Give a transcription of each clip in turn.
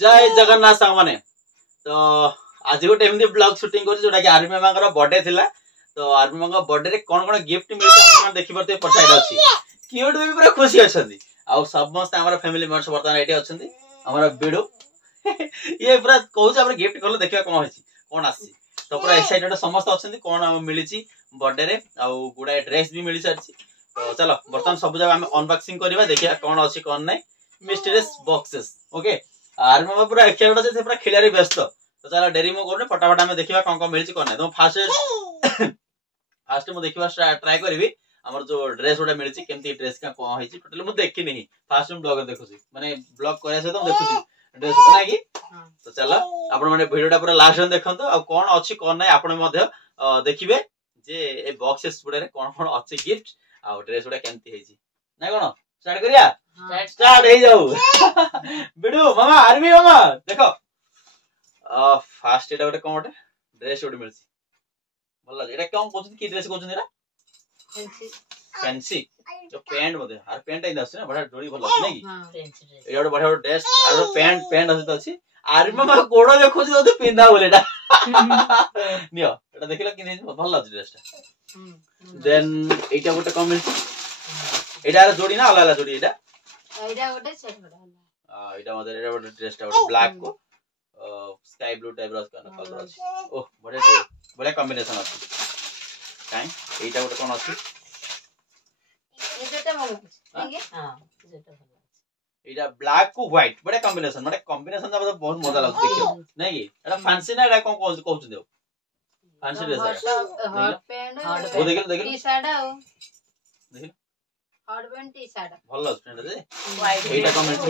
जय जगन्नाथ सामने तो आज गोटे एमती ब्लॉग शूटिंग कर जोटा कि आर्मी मामा बर्थडे थिला तो आर्मी मामा बर्थडे रे कोन कोन गिफ्ट मिलता हम देखि परते पर साइड अछि क्यूट भी पूरा खुशी अछंदी आ समस्त हमर फैमिली मेंबर्स वर्तमान एटी अछंदी हमर बिडो ये पूरा कहू हमर गिफ्ट करलो देखिया कोन होछि कोन आसी तो पूरा एक्साइटेड समस्त अछंदी कोन मिलिछि बर्थडे रे आ गुडा ड्रेस भी मिलि सारछि तो चलो वर्तमान सब जगह हम अनबॉक्सिंग करबा देखिया कोन अछि कोन नै मिस्टीरियस बॉक्सेस ओके आर्मी मामा पूरा एक्साइटेड अछि पूरा खिलारी व्यस्त तो चलो डेरी मो करने फटाफट आम देखा कौन कौन मिली कौन ना फास्ट मुझे देखा ट्राए करी आमर जो ड्रेस गुड़ा मिली केमती ड्रेस का कौन है टोटल मुझे देखी फास्ट ब्लॉग देखुची माने ब्लॉग करने सहित देखुची ड्रेस ना कि तो चलो आपण माने वीडियोटा पूरा लास्ट में देखंतो आ कौन अच्छी कौन ना आपण मध्य देखिबे जे ए बॉक्सेस गुड़ा रे कौन कौन अच्छी गिफ्ट आ ड्रेस गुड़ा केमती हेची ना कोन स्टार्ट करिया स्टार्ट हे जाऊ बिडू मामा आर्मी मामा देखो फास्ट एटा गोटे कोन गोटे ड्रेस गोटे मिलछि भल लागे एटा कोन कोन की ड्रेस कोन एटा फैंसी फैंसी जो पैंट मते आर पैंट आई दस ना बड़ा जोड़ी भल अछि नै कि हां फैंसी ड्रेस एटा बड़ा बड़ा ड्रेस आर पैंट पैंट अछि त अछि आर्मी मामा गोडो देखो छी तो पिंदा बोले एटा नियो एटा देखिला कि नै भल लागे ड्रेसटा देन एटा गोटे कोन मिलछि एटा जोड़ी ना अलग अलग जोड़ी एटा गोटे सेट बड़ा एटा मते एटा गोटे ड्रेसटा गोटे ब्लैक को स्काई ब्लू टाइप रो कलर अछि ओह बड़े कॉम्बिनेशन अछि काई एटा गोटे कोन अछि ये जेटा भल अछि हां जेटा भल अछि एटा ब्लैक को व्हाइट बड़े कॉम्बिनेशन माने कॉम्बिनेशन दा बहुत मजा लागछ देखियो नै कि एटा फैंसी ना एटा कोन कहू छ देओ फैंसी ड्रेस है हॉट पैंट वो देखिलो टी शर्ट आ देखिलो हॉट पैंट टी शर्ट भल अछि फ्रेंड जे व्हाइट एटा कॉम्बिनेशन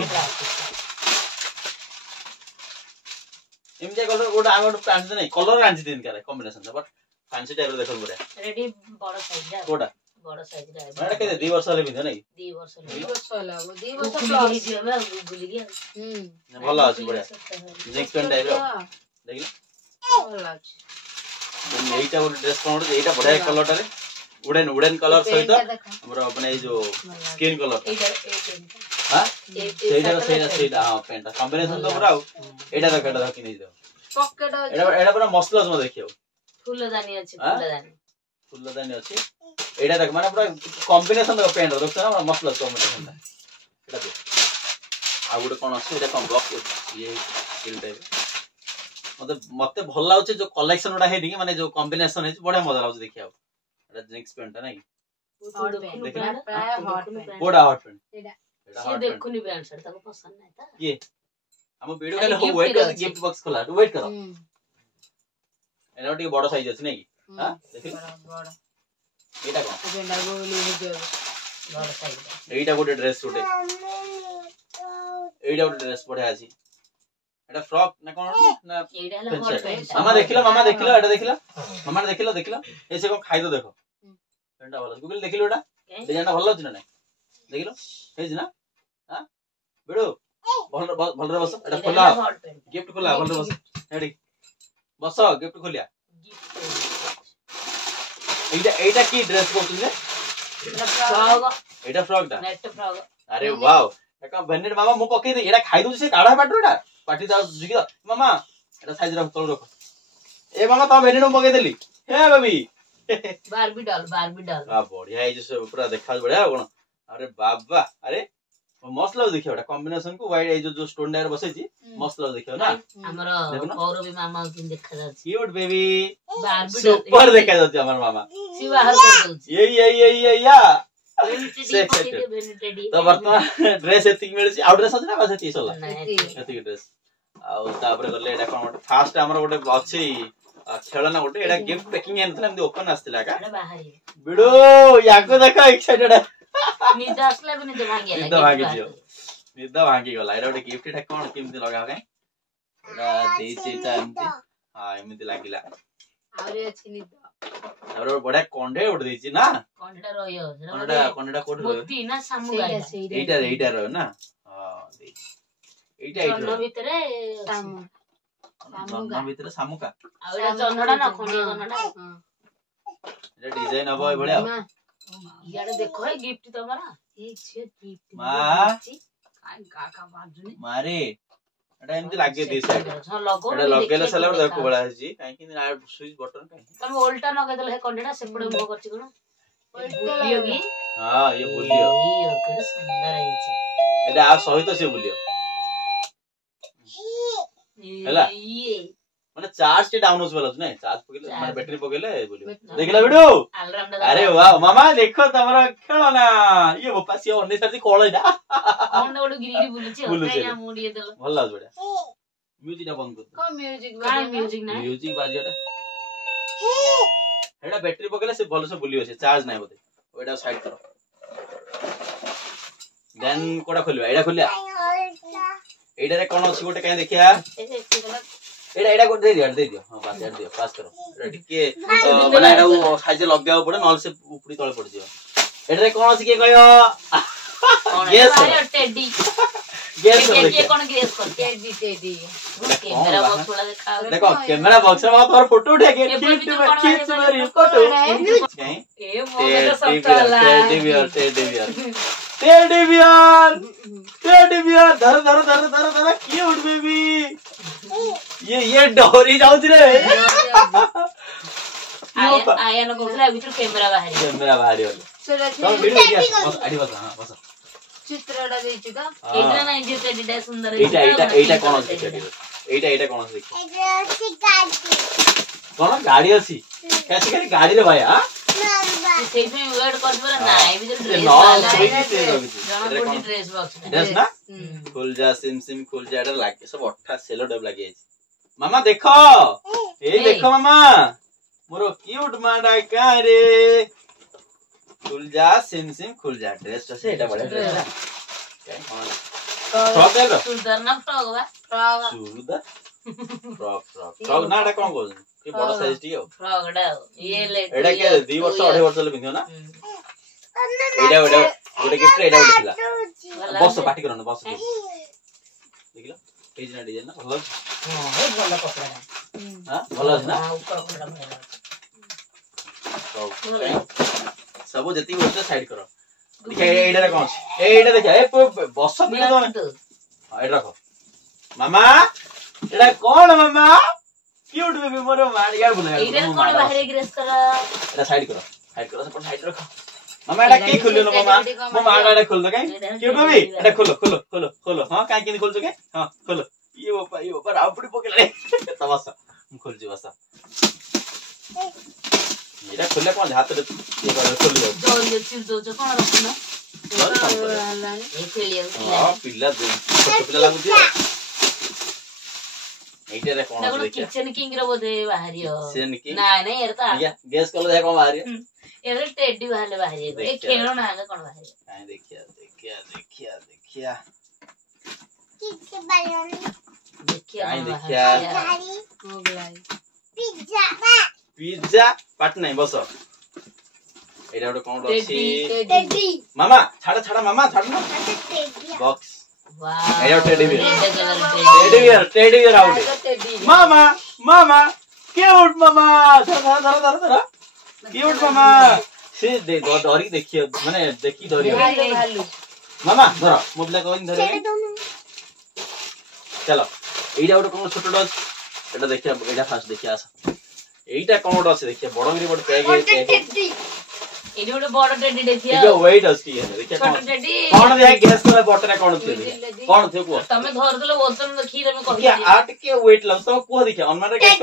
एमजे कलर गोटा आम गोटे पैंट नै कलर आंछि दिन करे कॉम्बिनेशन बट फैंसी टाइप रो देखल बड़े रेडी बड़ साइज रा गोटा बड़ साइज रा माने के 2 वर्ष ले बिंदो नै 2 वर्ष होला 2 वर्ष प्लस दियो भूली गया भल अछि बड़े जींस पैंट टाइप रो देखिलो भल अछि एटा गोटे ड्रेस कोन एटा बड़ा कलर टारे वुडन कलर सहित हमर अपने जो स्किन कलर हां सेटा हां पेंट कॉम्बिनेशन तो पूरा एटा देखि नै दो पॉकेट अछि एटा पूरा मसलस म देखियो फुलदानी अछि फुलदानी अछि एटा देख माने पूरा कॉम्बिनेशन दो पेंट देखछ ना मसलस कॉम्बिनेशन एटा दे आ गुटे कोन अछि एटा कोन ब्लॉक ये स्किल टाइप मते भल लागछ जो कलेक्शन उडा हे माने जो कॉम्बिनेशन है बड़ा मजा लागछ देखिया एटा जींस पैंट नै हॉट पैंट प्राय हॉट पैंट कोडा हॉट पैंट एटा से देखुनी पैंट शर्ट ताको पसंद नै ता ये हम वीडियो काले हो वेट कर गिफ्ट बॉक्स खोला वेट करो एटा टी बड़ साइज अछि नै हां देखि बड़ एटा कोन जेंडा गोली हो जो बड़ साइज एटा गोटे ड्रेस छुटे एटा गोटे ड्रेस पढे अछि एटा फ्रॉक ना कोन ना एटा हला हॉट पैंट मामा देखिलो एटा देखिलो ऐसे को खाइ तो देखो पेंटा भलो गुगल देखिलो एटा डिजाइन भलो अछि ना नै देखिलो हेज ना हां बिडू भल रे बस एटा खोला गिफ्ट खोला भल रे बस रेडी बस गिफ्ट खोलिया एटा की ड्रेस कोन ने एटा फ्रॉक दा नेट फ्रॉक अरे वाओ एका बेनेट मामा मु पके दे एटा खाइ दउ से काढा पाटो एटा पाटी दा जिगी मामा एटा साइज रा तळ रखो ए मामा त बेनेट मु पके देली हे बेबी बारबी डॉल आ बढ़िया है जे पूरा देखा बढ़िया कोन अरे बाबा अरे मस्त लग देखियो एटा कॉम्बिनेशन को वाइट ए जो स्टोन डायर बसै छी मस्त लग देखियो ना हमर पौरवी मामा किन देखा जा क्यूट बेबी बारबी सुपर देखा जाती हमर मामा सी बाहर कर दउ ये या वेनिटेडी तो वर्तमान ड्रेस एतिक मिल छी आउट ड्रेस अछि ना बस एतिक सोला एतिक ड्रेस आ तापर गले एटा कोन फास्ट हमर गोटे अछि खेलना गोटे एटा गिफ्ट पैकिंग एनथला हम ओपन आस्तिला का बिडो याको देखा एक्साइटेड निद असला भी निद भांगी गला एटा गोटे गिफ्ट एटा कोन केमति लगा गए एटा देछि एटा एमति हां एमति लागिला आरे अछि निद तापर बडा कोंडे उठ देछि ना कोंडा रहियो कोंडा कोड रहियो मोती ना सामुगा एटा रहियो ना हां देछि एटा जन्न भितरे जन्न भितरे सामुका आ एटा जन्नडा ना खंडिया जन्नडा एटा डिजाइन हबो बढिया यार देखो है गिफ्ट तुम्हारा एक छे गिफ्ट मां काका बाजुनी मारे एटा एमती लागे दी साइड हां लगो एटा लगेले सला देखो बळा अछि काहे कि स्विच बटन काहे तमे उल्टा न कदल हे कंडेटा सेपडे मो करछि कोन बुलियो की हां ये बुलियो केते सुंदर है एटा आ सहित से बुलियो हैला माने चार्ज के डाउन होस वाला नै चार्ज पकेले माने बैटरी पकेले बुलियो देखला वीडियो अरे वाह मामा देखो तमरा खेलो ना ये बपासी अन्य साथी कोळैडा कोन ओडो गिरी बुलुछि या मुडी देलो भल लाग बडा म्यूजिक बंद कर का म्यूजिक ना म्यूजिक बाजेटा एटा बैटरी पकेले से भल से बुलियो से चार्ज नै बते ओटा साइड करो देन कोडा खोलबा एटा खोलिया एटा रे कोन अछि गोटे काहे देखिया एटा एटा को दे दियो हां पास यार दियो पास करो एटा टिके बना एटा साइज लगाव पड़े नल से ऊपरी तळे पड़ जियो एटा रे कोन अछि के कहियो गेस टेडी गेस के कोन गेस कर टेडी कैमरा बॉक्स वाला देखा देखो कैमरा बॉक्स में तोर फोटो उठा के खींच मेरी फोटो ए मोबाइल सब चला टेडी बियर धर क्यूट बेबी ये डोरी जाउछ रे आया न कोसला भीतर कैमरा बाहरी हो सेटा तो वीडियो दिया बस आडी बस हां बस चित्रडा देछि का एटा नै जे टेडीडा सुंदर एटा कोन अछि टेडी एटा कोन अछि एटा अछि गाड़ी कोन गाड़ी अछि कैसे करे गाड़ी रे भाई हां सेई में वेट करबरा नाइ भी ड्रेस नो वाला सोई से रखी ड्रेस बॉक्स ड्रेस ना खुल जा सिम खुल जा एटा लागे सब 8 सेलो डब लागे मामा देखो ए देखो मामा मोरो क्यूट माडा का रे खुल जा सिम खुल जा ड्रेस से एटा बड़ा ड्रेस क्या फ्रॉक देखो सुंदर ना फ्रॉक बा फ्रॉक ना एटा कोन बोल के बड़ा साइज टी हो फ्रॉक डा ये ले एटा के 2 वर्ष 2.5 वर्ष ले पिन्थियो ना एटा गोटे गिफ्ट एटा उठिला बस पार्टी करन बस देखिला पेज ना डिजाइन ना भलो हां भलो कपड़ा हां भलो है ना हां ऊपर कपड़ा भलो सब जति वर्ष साइड करो देखा एटा रे कोन एटा देखा ए बस पिले तो हां एटा रखो मामा एटा कोन मामा क्यूट बेबी मोर मारिया बुला एटा कोन बाहर ग्रेस करा एटा साइड करो सब साइड रखो मामा एटा के खोलियो न मामा मो माडा एटा खोल दो काई क्यूट बेबी एटा खोलो हां काई किन खोल के हां खोलो ये बापा रावपुड़ी पकेला रे तबसा हम खोल जी बसा एटा खोले कोन हाथ रे ये कर खोल दो जोर चिर दो जो कोन रखना ए खेलियो हां पिल्ला दे पिल्ला लागु दियो एटा रे कोन देखो किचन किंग रो बोधे बाहरियो किचन किंग नहीं एरता गैस कलो देखो बाहरियो एरे टेडी बाहरियो ए खेलो ना आगे कोन बाहरियो काई देखिया किसके बायोनी देखिया गाड़ी हो गया पिज्जा पाट नहीं बस एटा गोटे कोन अछि टेडी मामा छाड़ा मामा छाड़ ना बॉक्स वाह एटा टेडी बियर आउट मामा क्यूट मामा धर क्यूट मामा से दे डरी देखियो माने देखि डरियो मामा धर मोबला कोइन धरे चलो एटा गोटे कोन छोटो डॉग एटा देखिया एटा फास्ट देखिया आस एटा कोन डॉग से देखिया बड़ गिरी बड़ पैग एडी गोटे बड़ टेडी देखिया देखियो वेट अस्ती है देखिया छोटो टेडी कोन दे गैस कर बटन कोन थे कोन थे को तमे धर देलो वजन खीर में कर क्या आट के वेट लग तो को देखिया अनमारे गैस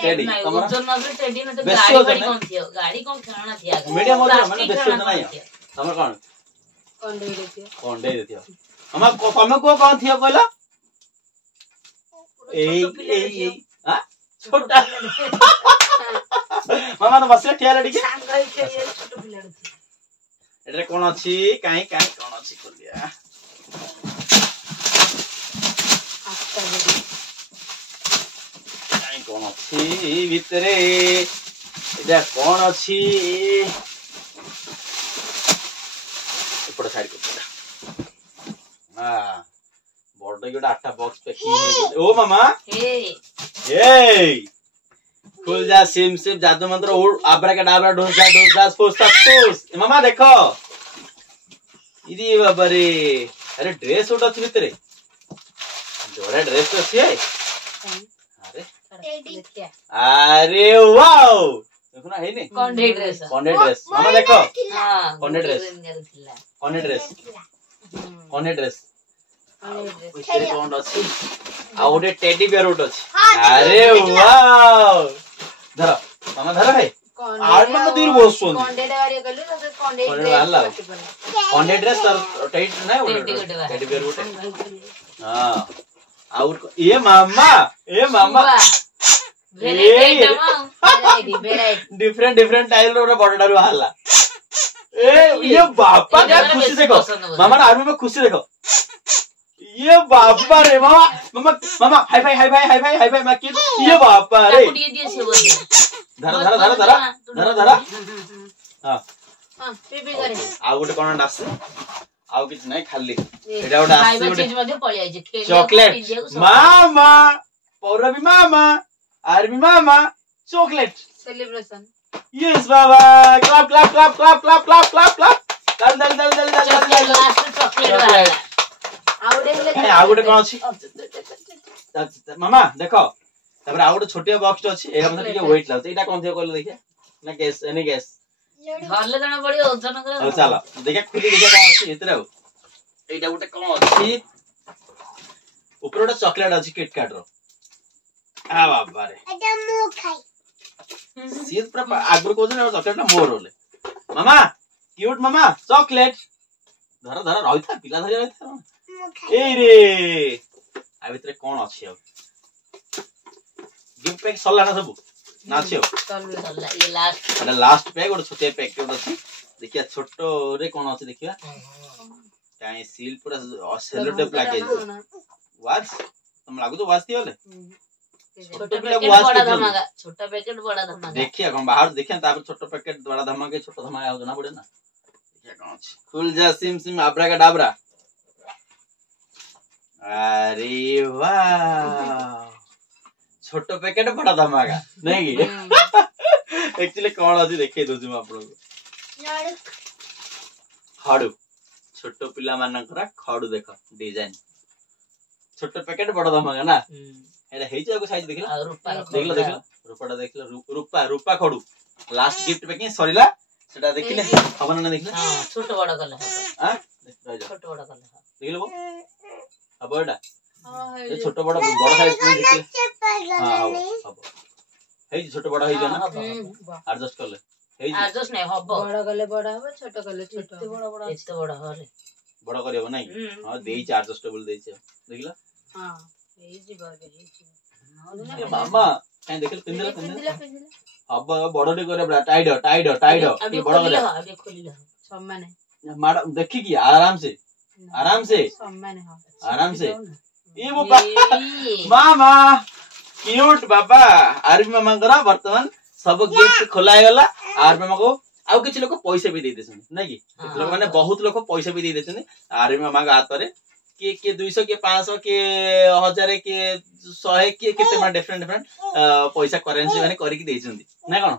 टेडी तमरा वजन न टेडी न तो गाड़ी कौन थियो गाड़ी कौन खेलना थिया मीडियम हो माने बेसी वजन नहीं तमरा कोन दे देथियो हम तमे को कोन थियो कहला ए हां छोटा मामा न बसले ठिया लडी के सांगाई के छोटो पिलाड़ एटरे कोन अछि काई कोन अछि कोलिया आस्ता बडी काई कोन अछि भितरे एटा कोन अछि ऊपर साइड को हां बॉर्डर के 8टा बॉक्स पैकिंग ओ मामा ए खुल जा सिम जादू मंत्र आब्रा का डाबरा ढोस जा फोस मामा देखो इदी बाबा रे अरे ड्रेस उठा भितरे जोड़ा ड्रेस तो अच्छी है। अरे देखिए अरे वाओ देखो ना है नहीं कंडे ड्रेस मामा देखो हां कंडे ड्रेस थिला कने ड्रेस ଭିତରେ କଣ ଅଛି ଆଉ ଗୋଟେ ଟେଡି ବିୟର ଗୋଟେ ଅଛି ଆରେ ୱାଓ ଧର ମାମା ଧର ଭାଇ আর মানে দুই বসুন कंडे वाली गलु तो कंडे কনে ড্রেস আর টাইট না ওটা টেডি বিয়র ଗୋଟେ हां ଆଉ ଏ ମାମା डिफरेंट टाइल रो बड़डा रो हल्ला ए ये बापा क्या खुशी देखो मामा ना आर्मी में खुशी देखो ये बापा रे मामा हाई फाई मैं की ये बापा रे धरा हां पीपी करे आ गोटे कोन डासे आउ किछ नै खाली एटा गोटे आसी चीज मध्ये पळि आइजे चॉकलेट मामा पौरवी मामा आर्मी मामा चॉकलेट सेलिब्रेशन यस बाबा क्लैप दल लास्ट चॉकलेट वाला आ गोटे कोन अछि मामा देखो तबरे आ गोटे छोटिया बॉक्स अछि एरा मतलब के वेट लागत एटा कोन थियो कहले देखिए ना गैस एनी गैस धरले जणा बडी ओजन करे चलो देखिए खुली देखिए कोन अछि एतरे एटा गोटे कोन अछि ऊपर गोटे चॉकलेट अछि किट कैट रो आ बाबा रे एटा मो खाई सीध पर आगुर को जने चॉकलेट ना मोर होले मामा क्यूट मामा चॉकलेट धर रहिथा पिला धरि रहिथा ए रे आ भितरे कोन अछि अब गिफ्ट पैक सल्ला ना सब ना अछि सल्ला ये लास्ट पैक और छोटे पैक के अछि देखिया छोटो रे कोन अछि देखिया काई सील पूरा सेलो टेप लागे वाच तुम लागु तो वाच दियोले छोटा पैकेट बड़ा धमाका देखिए कौन बाहर देखिए तापर छोटा पैकेट बड़ा धमाका छोटा धमाका हो जना पड़े ना देखिए कौन अछि खुल जा सिम आबरा का डाबरा अरे वाह छोटा पैकेट बड़ा धमाका नहीं की एक्चुअली कौन अछि देखै दोजु म आपन को खाडू छोटो पिला मानकरा खाडू देखो डिजाइन छोटा पैकेट बड़ा धमाका ना एटा हेइ जाको साइज देखला देखला रूपाटा देखला रूपा खडू लास्ट गिफ्ट पैकिंग सरीला सेटा देखले हमन ना देखला हां छोट बड़ा कले हां छोट बड़ा कले देखलो अब एटा ए छोट बड़ा साइज में देखले हां हबो हेइ छोट बड़ा हेइ जाना एडजस्ट कर ले हेइ एडजस्ट नहीं हबो बड़ा कले बड़ा हो छोट कले छोट एते बड़ा हो रे बड़ा करियो नहीं हां देई एडजस्टेबल देई देखला हां हेइ जीवा ए मामा काई देखल पिंदला अब बड़डी करे बड़ा टाइड ये बड़ा करे अबे खोली ला सम्माने माडा देखि की आराम से सम्माने हां आराम से ये वो मामा क्यूट बाबा आर्मी मामा करा वर्तमान सब गिफ्ट खोला गला आर्मी मामा को आउ किछ लोग पैसा भी दे देछन नै की लोग माने बहुत लोग पैसा भी दे देछन आर्मी मामा का हाथ रे के 200 के 500 के 1000 के 100 के केते मा डिफरेंट पैसा करेंसी माने करी की देछन ना कोन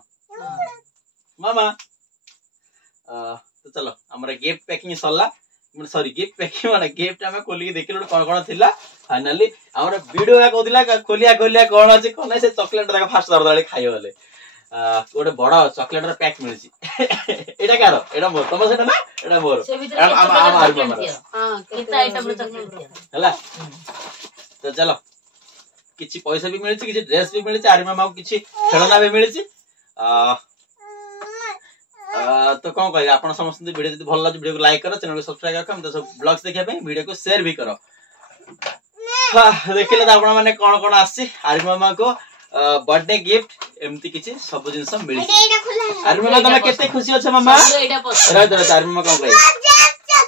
मामा तो चलो हमरा गिफ्ट पैकिंग सल्ला सॉरी गिफ्ट पैकिंग माने गिफ्ट हमें खोली देखिलो कोन थिला फाइनली हमरा वीडियो का कहदिला खोलिया कोन अछि कोन से चॉकलेट रा फास्ट दरदाले खाइयो वाले गोटे बड़ा चॉकलेट रा पैक मिलछि एटा कार एटा मोर तम सेटा ना एटा मोर हां केता आइटम रा चॉकलेट हला तो चलो किछि पैसा भी मिलछि किछि ड्रेस भी मिलछि आर्मी मामा को किछि खेलना भी मिलछि तो कौन कह आप समस्त वीडियो जब भल लगे वीडियो को लाइक करो चैनल को सब्सक्राइब करो हम तो सब ब्लॉग्स देखा वीडियो को शेयर भी करो देखिले आपण माने कोन कोन आसी आर्मी मामा को बर्थडे गिफ्ट एमती किछि सब जिंस मिली आर्मी मामा तमे केते खुशी छ मामा रह आर्मी मामा कोन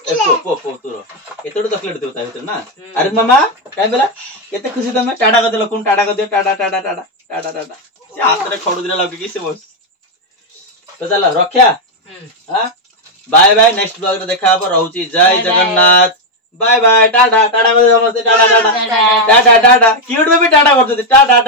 कह पो तुरो केतोड चॉकलेट देउता हेतर ना आर्मी मामा काई बेला केते खुशी तमे टाटा कर देलो कोन टाटा कर दियो टाटा से हाथ रे खडू दिला लगे कि से बस तो चलो रखिया हां बाय बाय नेक्स्ट ब्लॉग रे देखा अब रहउची जय जगन्नाथ बाय बाय टाटा कर समझते टाटा क्यूट बेबी टाटा कर दे टाटा